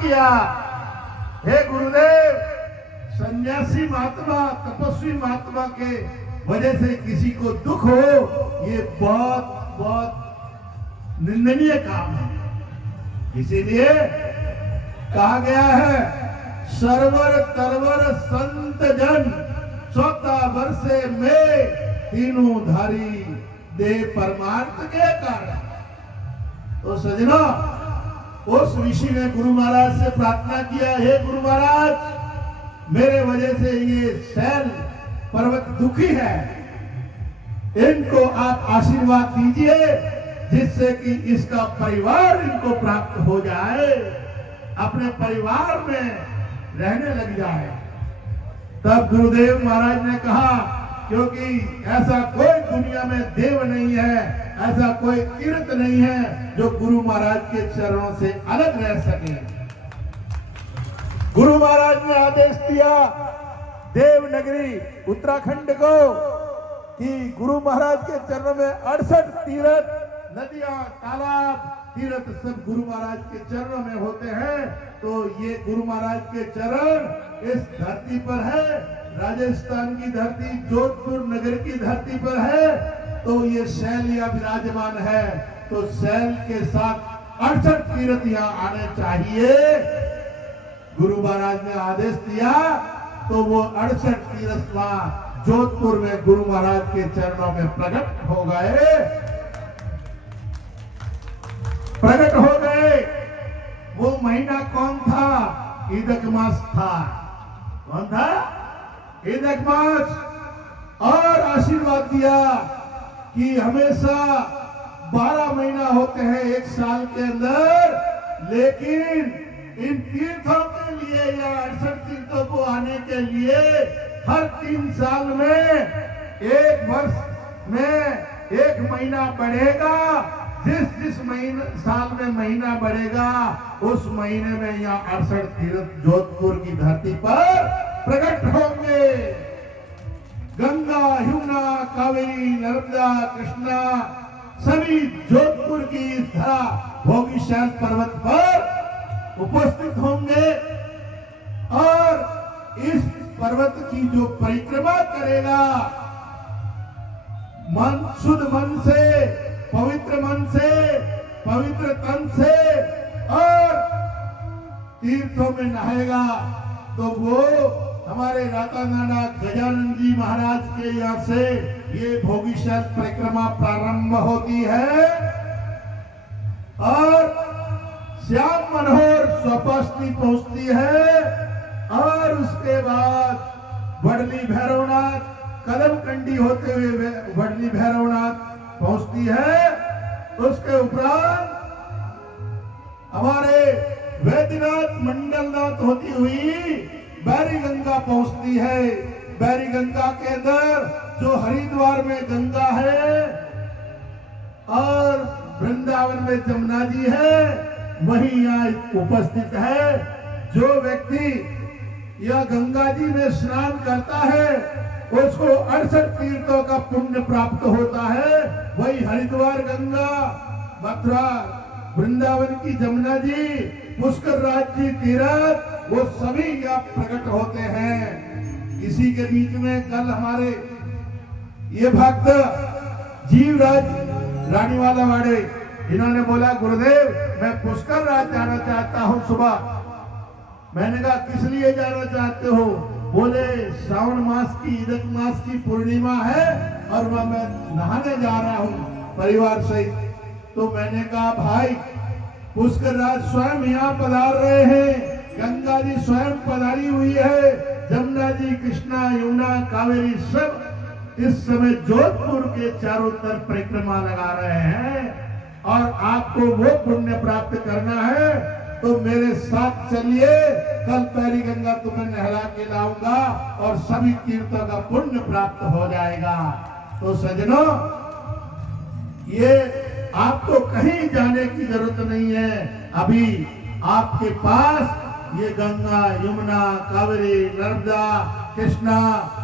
किया, हे गुरुदेव, सन्यासी महात्मा, तपस्वी महात्मा के वजह से किसी को दुख हो, ये बहुत बहुत निंदनीय काम है। इसीलिए कहा गया है, सरवर तरवर संत जन 14 वर्षे में तीनों धारी दे परमार्थ के कारण। तो सजना, उस ऋषि ने गुरु महाराज से प्रार्थना किया, हे गुरु महाराज, मेरे वजह से ये शैल पर्वत दुखी है, इनको आप आशीर्वाद दीजिए जिससे कि इसका परिवार इनको प्राप्त हो जाए, अपने परिवार में रहने लग जाए। तब गुरुदेव महाराज ने कहा, क्योंकि ऐसा कोई दुनिया में देव नहीं है, ऐसा कोई तीर्थ नहीं है जो गुरु महाराज के चरणों से अलग रह सके। गुरु महाराज ने आदेश दिया देवनगरी उत्तराखंड को कि गुरु महाराज के चरणों में 68 तीर्थ, नदियां, तालाब, तीर्थ सब गुरु महाराज के चरणों में होते हैं। तो ये गुरु महाराज के चरण इस धरती पर है, राजस्थान की धरती, जोधपुर नगर की धरती पर है। तो ये शैल यहाँ विराजमान है, तो शैल के साथ 68 तीर्थ यहाँ आने चाहिए। गुरु महाराज ने आदेश दिया तो वो 68 तीर्थ वहां जोधपुर में गुरु महाराज के चरणों में प्रकट हो गए, प्रकट हो गए। वो महीना कौन था? ईदक मास था। कौन था? ईदक मास। और आशीर्वाद दिया कि हमेशा 12 महीना होते हैं एक साल के अंदर, लेकिन इन तीर्थों के लिए या 68 तीर्थों को आने के लिए हर 3 साल में, एक वर्ष में 1 महीना बढ़ेगा। जिस महीने साल में महीना बढ़ेगा, उस महीने में यहाँ 68 तीर्थ जोधपुर की धरती पर प्रकट होंगे। गंगा, यमुना, कावेरी, नर्मदा, कृष्णा सभी जोधपुर की धरा भोगी शैल पर्वत पर उपस्थित होंगे। और इस पर्वत की जो परिक्रमा करेगा, मन शुद्ध मन से, पवित्र मन से, पवित्र तन से और तीर्थों में नहाएगा, तो वो हमारे रातानाडा गजानन जी महाराज के यहाँ से ये भोगी शैल परिक्रमा प्रारंभ होती है। और श्याम मनोहर स्वपास्ती पहुंचती है। और उसके बाद वडली भैरवनाथ, कदम कंडी होते हुए वडली भैरवनाथ पहुंचती है। उसके उपरांत हमारे वैद्यनाथ मंडलनाथ होती हुई बैरी गंगा पहुंचती है। बैरी गंगा के अंदर जो हरिद्वार में गंगा है और वृंदावन में जमुना जी है, वही यहाँ उपस्थित है। जो व्यक्ति यह गंगा जी में स्नान करता है, उसको 68 तीर्थों का पुण्य प्राप्त होता है। वही हरिद्वार गंगा, मथुरा वृंदावन की जमुना जी, पुष्कर राज जी तीर्थ, वो सभी यहाँ प्रकट होते हैं। इसी के बीच में कल हमारे ये भक्त जीवराज रानीवाला वाड़े, इन्होंने बोला, गुरुदेव मैं पुष्कर राज जाना चाहता हूँ सुबह। मैंने कहा किस लिए जाना चाहते हो? बोले श्रावण मास की, ईदक मास की पूर्णिमा है और वह मैं नहाने जा रहा हूँ परिवार सहित। तो मैंने कहा भाई, पुष्कर राज स्वयं यहाँ पधार रहे हैं, गंगा जी स्वयं पधारी हुई है, जमुना जी, कृष्णा, यमुना, कावेरी सब इस समय जोधपुर के चारों तरफ परिक्रमा लगा रहे हैं। और आपको वो पुण्य प्राप्त करना है तो मेरे साथ चलिए, कल पैरी गंगा तुम्हें नहला के लाऊंगा और सभी तीर्थों का पुण्य प्राप्त हो जाएगा। तो सजनों, ये आपको कहीं जाने की जरूरत नहीं है। अभी आपके पास ये गंगा, यमुना, कावेरी, नर्मदा, कृष्णा,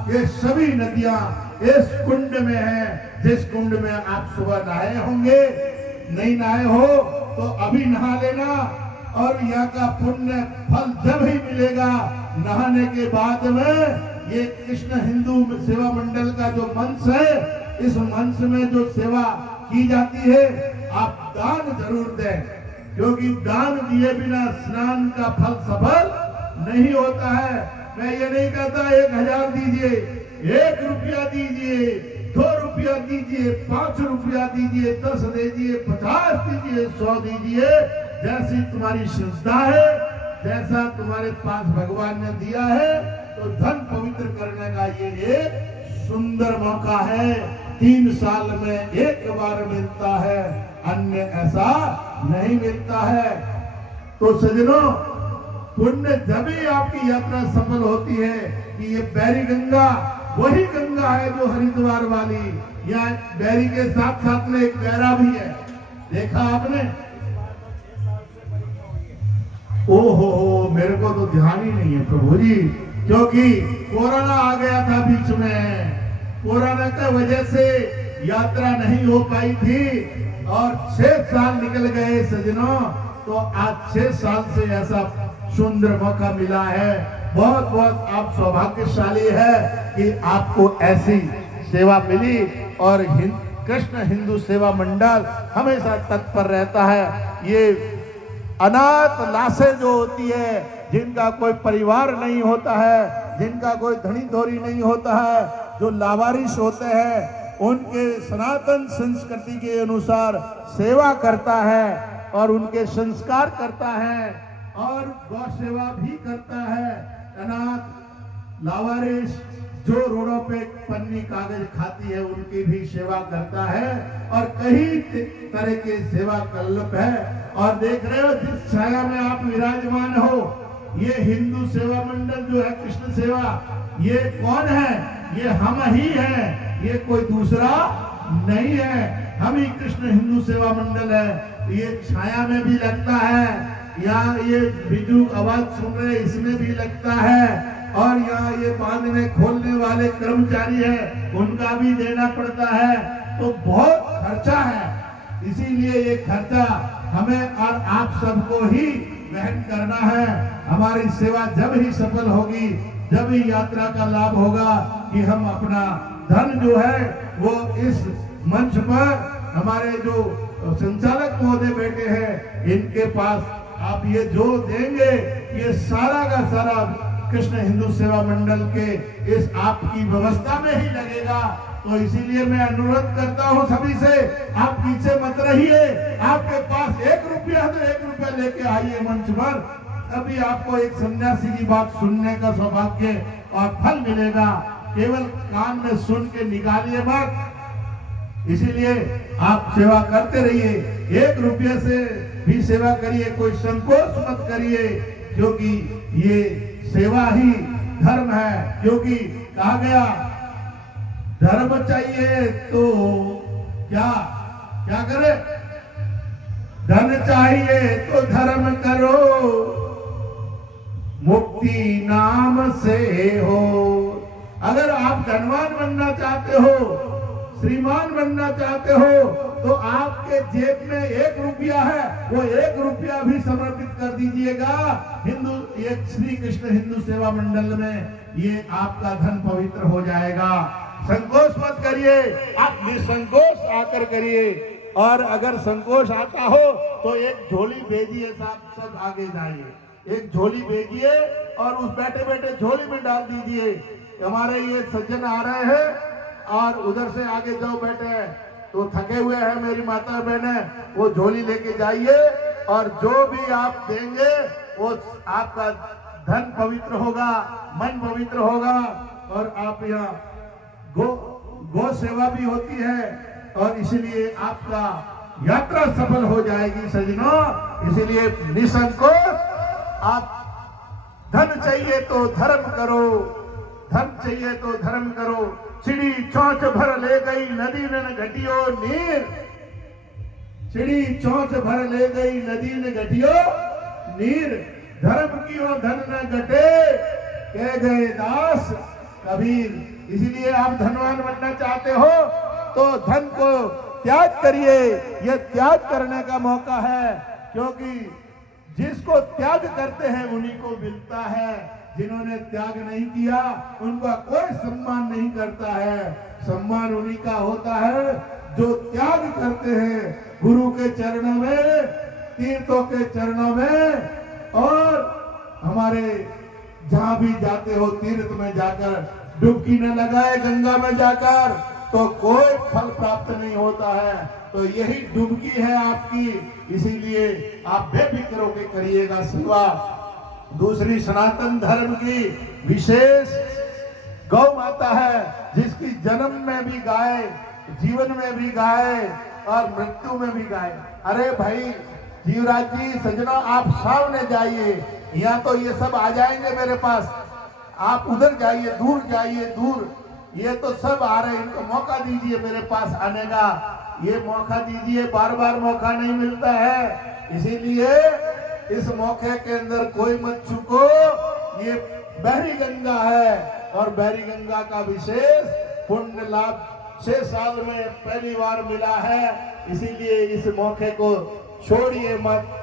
ये सभी नदियां इस कुंड में है, जिस कुंड में आप सुबह नहाए होंगे। नहीं नहाए हो तो अभी नहा लेना, और यहाँ का पुण्य फल जब ही मिलेगा नहाने के बाद में। ये कृष्ण हिंदू सेवा मंडल का जो मंच है, इस मंच में जो सेवा की जाती है, आप दान जरूर दें, क्योंकि दान दिए बिना स्नान का फल सफल नहीं होता है। मैं ये नहीं कहता 1000 दीजिए, 1 रुपया दीजिए, 2 रुपया दीजिए, 5 रुपया दीजिए, 10 दीजिए, 50 दीजिए, 100 दीजिए, जैसी तुम्हारी श्रद्धा है, जैसा तुम्हारे पास भगवान ने दिया है। तो धन पवित्र करने का ये एक सुंदर मौका है, 3 साल में एक बार मिलता है, अन्य ऐसा नहीं मिलता है। तो सज्जनों, पुण्य जब ही आपकी यात्रा सफल होती है कि ये बैरी गंगा वही गंगा है जो हरिद्वार वाली, यहाँ बैरी के साथ साथ में एक गैरा भी है, देखा आपने? ओहो, मेरे को तो ध्यान ही नहीं है प्रभु जी, क्योंकि कोरोना आ गया था बीच में। कोरोना की वजह से यात्रा नहीं हो पाई थी और 6 साल निकल गए सज्जनों। तो आज 6 साल से ऐसा सुंदर मौका मिला है। बहुत बहुत आप सौभाग्यशाली है कि आपको ऐसी सेवा मिली। और कृष्ण हिंदू सेवा मंडल हमेशा तत्पर रहता है। ये अनाथ लाशें जो होती है, जिनका कोई परिवार नहीं होता है, जिनका कोई धनी धोरी नहीं होता है, जो लावारिश होते हैं, उनके सनातन संस्कृति के अनुसार सेवा करता है और उनके संस्कार करता है और गौ सेवा भी करता है। अनाथ लावारिश जो रोडों पे पन्नी कागज खाती है, उनकी भी सेवा करता है और कई तरह के सेवा कल्प है। और देख रहे हो जिस छाया में आप विराजमान हो, ये हिंदू सेवा मंडल जो है कृष्ण सेवा, ये कौन है? ये हम ही हैं, ये कोई दूसरा नहीं है। हम ही कृष्ण हिंदू सेवा मंडल है। ये छाया में भी लगता है, यहाँ ये बिजू आवाज सुन रहे इसमें भी लगता है, और यहाँ ये बांधने खोलने वाले कर्मचारी है, उनका भी देना पड़ता है। तो बहुत खर्चा है, इसीलिए ये खर्चा हमें और आप सबको ही वहन करना है। हमारी सेवा जब ही सफल होगी, जब ही यात्रा का लाभ होगा कि हम अपना धन जो है वो इस मंच पर हमारे जो संचालक महोदय बैठे हैं, इनके पास आप ये जो देंगे, ये सारा का सारा कृष्ण हिंदू सेवा मंडल के इस आपकी व्यवस्था में ही लगेगा। तो इसीलिए मैं अनुरोध करता हूं सभी से, आप पीछे मत रहिए। आपके पास 1 रुपया है तो 1 रुपया लेके आइए मंच पर, तभी आपको एक सन्यासी की बात सुनने का सौभाग्य और फल मिलेगा। केवल कान में सुन के निकालिए मत। इसीलिए आप सेवा करते रहिए, 1 रुपये से भी सेवा करिए, कोई संकोच मत करिए, क्योंकि ये सेवा ही धर्म है। क्योंकि कहा गया धर्म चाहिए तो क्या क्या करे? धन चाहिए तो धर्म करो, मुक्ति नाम से हो। अगर आप धनवान बनना चाहते हो, श्रीमान बनना चाहते हो, तो आपके जेब में 1 रुपया है, वो 1 रुपया भी समर्पित कर दीजिएगा ये श्री कृष्ण हिंदू सेवा मंडल में। ये आपका धन पवित्र हो जाएगा। संकोच मत करिए, आप निसंकोच आकर करिए। और अगर संकोच आता हो तो एक झोली भेजिए, सब आगे जाइए, एक झोली भेजिए और उस बैठे बैठे झोली में डाल दीजिए। हमारे ये सज्जन आ रहे हैं और उधर से आगे जाओ, बैठे हैं तो थके हुए हैं मेरी माता बहने, वो झोली लेके जाइए और जो भी आप देंगे वो आपका धन पवित्र होगा, मन पवित्र होगा। और आप यहाँ गो सेवा भी होती है और इसलिए आपका यात्रा सफल हो जाएगी सज्जनों। इसीलिए निसंकोच आप धन चाहिए तो धर्म करो, धन चाहिए तो धर्म करो। चिड़ी चौंच भर ले गई नदी ने घटियो नीर, चिड़ी चौंच भर ले गई नदी ने घटियो नीर। धर्म की हो धन न घटे, कह गए दास कबीर। इसीलिए आप धनवान बनना चाहते हो तो धन को त्याग करिए, यह त्याग करने का मौका है। क्योंकि जिसको त्याग करते हैं उन्हीं को मिलता है, जिन्होंने त्याग नहीं किया उनका कोई सम्मान नहीं करता है। सम्मान उन्हीं का होता है जो त्याग करते हैं गुरु के चरणों में, तीर्थों के चरणों में, और हमारे जहां भी जाते हो तीर्थ में जाकर डुबकी न लगाए गंगा में जाकर तो कोई फल प्राप्त नहीं होता है। तो यही डुबकी है आपकी, इसीलिए आप बेफिक्र होकर करिएगा सेवा। दूसरी सनातन धर्म की विशेष गौ माता है, जिसकी जन्म में भी गाय, जीवन में भी गाय और मृत्यु में भी गाय। अरे भाई जीवराज जी, सजना आप सामने जाइए, यहाँ तो ये सब आ जाएंगे मेरे पास, आप उधर जाइए, दूर जाइए, दूर, ये तो सब आ रहे हैं, इनको मौका दीजिए मेरे पास आने का, ये मौका दीजिए, बार बार मौका नहीं मिलता है, इसीलिए इस मौके के अंदर कोई मत चूको। ये बहरी गंगा है और बहरी गंगा का विशेष पुण्य लाभ 6 साल में पहली बार मिला है, इसीलिए इस मौके को छोड़िए मत।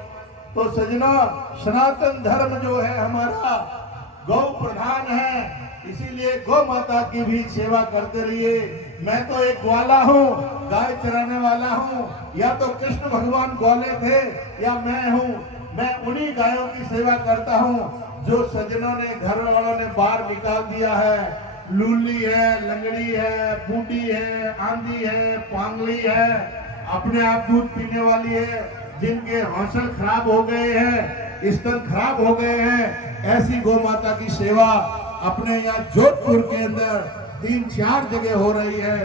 तो सजना, सनातन धर्म जो है हमारा गौ प्रधान है, इसीलिए गौ माता की भी सेवा करते रहिए। मैं तो एक ग्वाला हूँ, गाय चराने वाला हूँ, या तो कृष्ण भगवान ग्वाले थे या मैं हूँ, मैं उन्हीं गायों की सेवा करता हूँ जो सज्जनों ने, घर वालों ने बाहर निकाल दिया है। लूली है, लंगड़ी है, बूढ़ी है, आंधी है, पांगली है, अपने आप दूध पीने वाली है, जिनके हौसल खराब हो गए हैं, स्तन खराब हो गए हैं, ऐसी गौ माता की सेवा अपने यहाँ जोधपुर के अंदर 3-4 जगह हो रही है।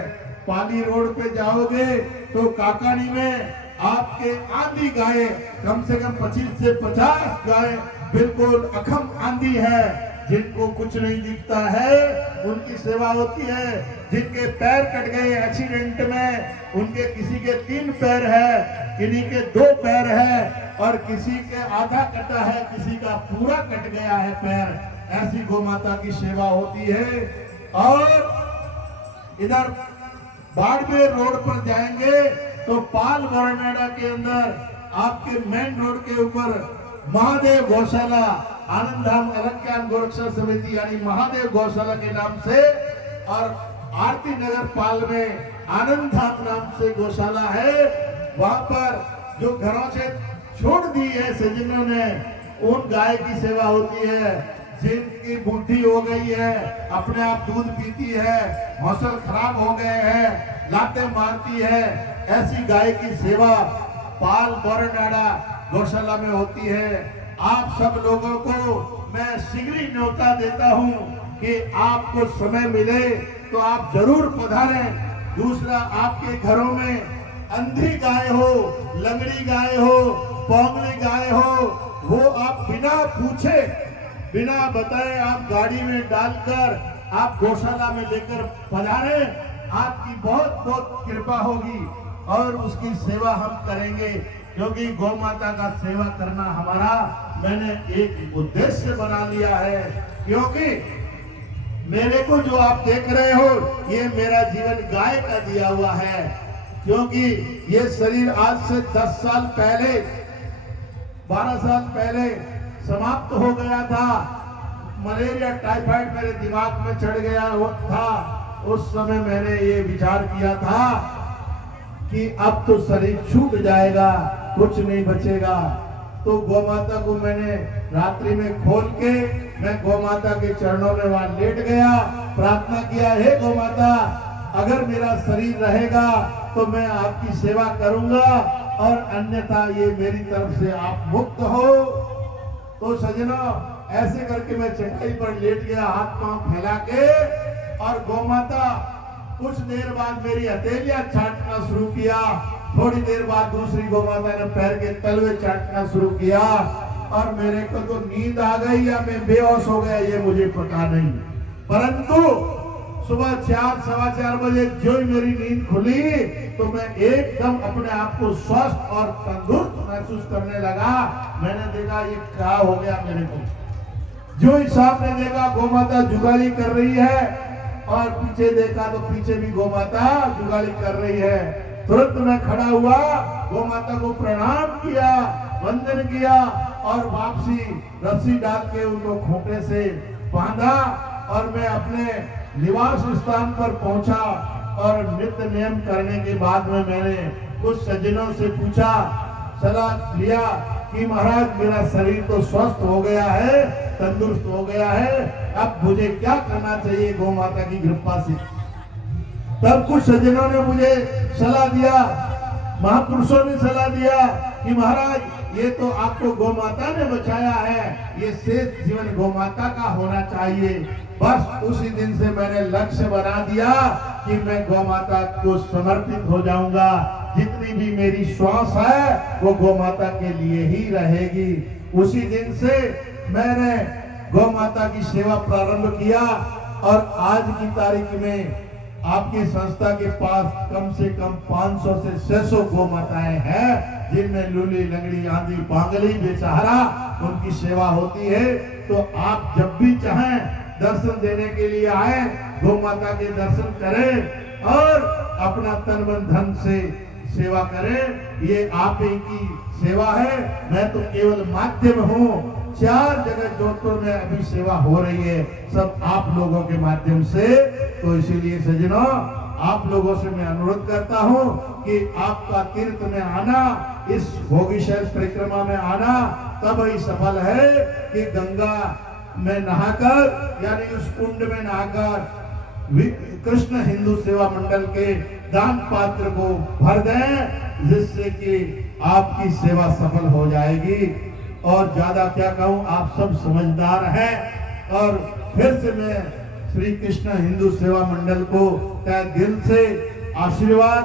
पाली रोड पे जाओगे तो काकानी में आपके आंधी गाय, कम से कम 25 से 50 गाय बिल्कुल अखम आंधी है, जिनको कुछ नहीं दिखता है उनकी सेवा होती है। जिनके पैर कट गए एक्सीडेंट में, उनके किसी के 3 पैर है, किन्हीं के 2 पैर है, और किसी के आधा कटा है, किसी का पूरा कट गया है पैर, ऐसी गौ माता की सेवा होती है। और इधर बाड़मेर रोड पर जाएंगे तो पाल मोरनाडा के अंदर आपके मेन रोड के ऊपर महादेव गौशाला, आनंद धाम अलंकार गोरक्षा समिति यानी महादेव गौशाला के नाम से, और आरती नगर पाल में आनंद धाम नाम से गौशाला है। वहां पर जो घरों से छोड़ दी है सज्जनों ने, उन गाय की सेवा होती है। जिनकी बुद्धि हो गई है, अपने आप दूध पीती है, मौसम खराब हो गए हैं, लाते मारती है, ऐसी गाय की सेवा पाल मोरनाडा गौशाला में होती है। आप सब लोगों को मैं शीघ्र न्योता देता हूं कि आपको समय मिले तो आप जरूर पधारें। दूसरा, आपके घरों में अंधी गाय हो, लंगड़ी गाय हो, पोंगली गाय हो, वो आप बिना पूछे, बिना बताए आप गाड़ी में डालकर आप गौशाला में लेकर पधारे, आपकी बहुत बहुत कृपा होगी और उसकी सेवा हम करेंगे, क्योंकि गौ माता का सेवा करना हमारा, मैंने एक उद्देश्य बना लिया है। क्योंकि मेरे को जो आप देख रहे हो, ये मेरा जीवन गाय का दिया हुआ है। क्योंकि ये शरीर आज से 10 साल पहले, 12 साल पहले समाप्त हो गया था। मलेरिया, टाइफाइड मेरे दिमाग में चढ़ गया था। उस समय मैंने ये विचार किया था कि अब तो शरीर छूट जाएगा, कुछ नहीं बचेगा। तो गौ माता को मैंने रात्रि में खोल के, मैं गौ माता के चरणों में वहां लेट गया, प्रार्थना किया, हे गौ माता, अगर मेरा शरीर रहेगा तो मैं आपकी सेवा करूंगा, और अन्यथा ये मेरी तरफ से आप मुक्त हो। तो सज्जनों, ऐसे करके मैं चटाई पर लेट गया, हाथ पांव फैला के, और गौ माता कुछ देर बाद मेरी हथेलियां चाटना शुरू किया। थोड़ी देर बाद दूसरी गौ माता ने पैर के तलवे चाटना शुरू किया, और मेरे को तो नींद आ गई या मैं बेहोश हो गया, ये मुझे पता नहीं। परंतु सुबह 4-4:15 बजे जो ही मेरी नींद खुली तो मैं एकदम अपने आप को स्वस्थ और तंदुरुस्त महसूस करने लगा। मैंने देखा ये क्या हो गया मेरे को। जो ही सामने देखा गौ माता जुगाली कर रही है, और पीछे देखा तो पीछे भी गौ माता जुगाली कर रही है। तुरंत मैं खड़ा हुआ, गौ माता को प्रणाम किया, वंदन किया, और वापसी रस्सी डाल के उनको खूंटे से बांधा और मैं अपने निवास स्थान पर पहुंचा। और नित्य नियम करने के बाद में मैंने कुछ सज्जनों से पूछा, सलाह लिया कि महाराज मेरा शरीर तो स्वस्थ हो गया है, तंदुरुस्त हो गया है, अब मुझे क्या करना चाहिए गौ माता की कृपा से। तब कुछ सज्जनों ने मुझे सलाह दिया, महापुरुषों ने सलाह दिया कि महाराज ये तो आपको गौ माता ने बचाया है, ये शेष जीवन गौ माता का होना चाहिए। बस उसी दिन से मैंने लक्ष्य बना दिया कि मैं गौ माता को समर्पित हो जाऊंगा। जितनी भी मेरी श्वास है वो गौ माता के लिए ही रहेगी। उसी दिन से मैंने गौ माता की सेवा प्रारंभ किया और आज की तारीख में आपकी संस्था के पास कम से कम 500 से 600 गौ माताएं हैं, जिनमें लूली, लंगड़ी, आंधी, पांगली, बेसहारा उनकी सेवा होती है। तो आप जब भी चाहें दर्शन देने के लिए आए, गौ माता के दर्शन करें और अपना तन मन धन से सेवा करें। ये आप ही की सेवा है, मैं तो केवल माध्यम हूँ। 4 जगह जोधपुर में अभी सेवा हो रही है, सब आप लोगों के माध्यम से। तो इसीलिए सज्जनों, आप लोगों से मैं अनुरोध करता हूँ कि आपका तीर्थ में आना, इस भोगी शहर परिक्रमा में आना तब ही सफल है कि गंगा में नहाकर, यानी उस कुंड में नहाकर कृष्ण हिंदू सेवा मंडल के दान पात्र को भर दें, जिससे कि आपकी सेवा सफल हो जाएगी। और ज्यादा क्या कहूं, आप सब समझदार हैं। और फिर से मैं श्री कृष्ण हिंदू सेवा मंडल को तहे दिल से आशीर्वाद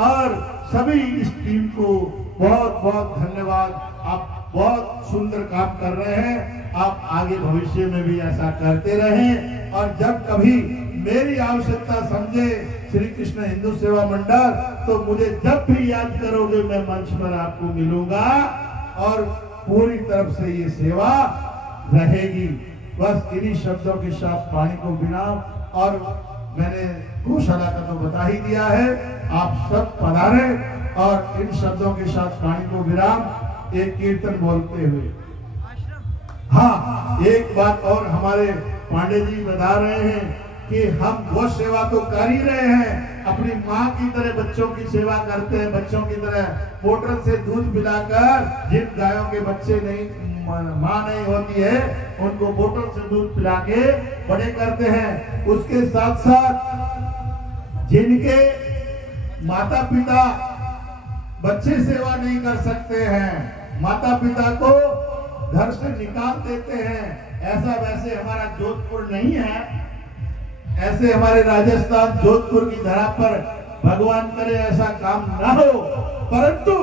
और सभी इस टीम को बहुत बहुत धन्यवाद। आप बहुत सुंदर काम कर रहे हैं, आप आगे भविष्य में भी ऐसा करते रहें। और जब कभी मेरी आवश्यकता समझे श्री कृष्ण हिंदू सेवा मंडल, तो मुझे जब भी याद करोगे मैं मंच पर आपको मिलूंगा और पूरी तरफ से ये सेवा रहेगी। बस इन्हीं शब्दों के साथ पानी को विराम, और मैंने गौशाला का तो बता ही दिया है, आप सब पधारें और इन शब्दों के साथ पानी को विराम, एक कीर्तन बोलते हुए। हाँ, एक बात और हमारे पांडे जी बता रहे हैं कि हम वो सेवा तो कर ही रहे हैं, अपनी माँ की तरह बच्चों की सेवा करते हैं। बच्चों की तरह मोटर से दूध पिलाकर, जिन गायों के बच्चे नहीं, माँ नहीं होती है, उनको बोतल से दूध पिला के बड़े करते हैं। उसके साथ साथ जिनके माता पिता बच्चे सेवा नहीं कर सकते हैं, माता पिता को घर से निकाल देते हैं, ऐसा वैसे हमारा जोधपुर नहीं है, ऐसे हमारे राजस्थान जोधपुर की धरा पर भगवान करे ऐसा काम ना हो। परंतु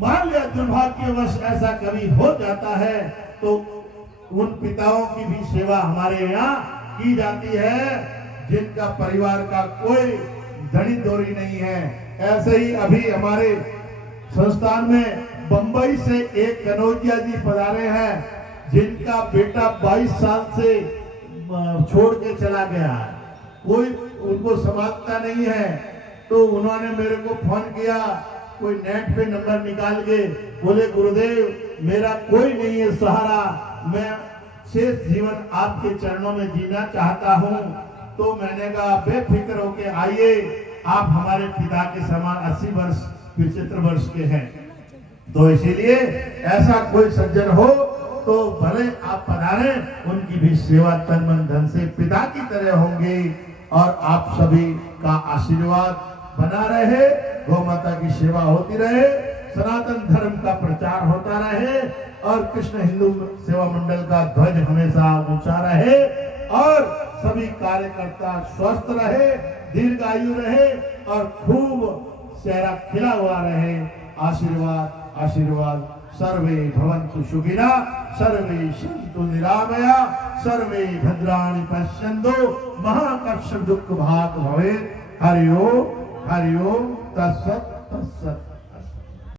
मान लिया दुर्भाग्यवश ऐसा कभी हो जाता है, तो उन पिताओं की भी सेवा हमारे यहाँ की जाती है, जिनका परिवार का कोई धनी दोरी नहीं है। ऐसे ही अभी हमारे संस्थान में बंबई से एक कनौजिया जी पधारे हैं, जिनका बेटा 22 साल से छोड़ के चला गया, कोई उनको समझता नहीं है। तो उन्होंने मेरे को फोन किया, कोई नेट पे नंबर निकाल के, बोले गुरुदेव मेरा कोई नहीं है सहारा, मैं शेष जीवन आपके चरणों में जीना चाहता हूँ। तो मैंने कहा बेफिक्र होके आइए, आप हमारे पिता के समान 80 वर्ष 75 वर्ष के हैं। तो इसीलिए ऐसा कोई सज्जन हो तो भले आप पधारे, उनकी भी सेवा तन मन धन से पिता की तरह होंगे। और आप सभी का आशीर्वाद बना रहे, गौ माता की सेवा होती रहे, सनातन धर्म का प्रचार होता रहे और कृष्ण हिंदू सेवा मंडल का ध्वज हमेशा ऊंचा रहे और सभी कार्यकर्ता स्वस्थ रहे, दीर्घायु रहे और खूब चेहरा खिला हुआ रहे। आशीर्वाद आशीर्वाद। सर्वे भवन्तु सुखिनः, सर्वे सन्तु निरामया, सर्वे भद्राणि पश्यन्तु मा कश्चित् दुःखभाग् भवेत्। हरि ओम तत्सत् तत्सत्।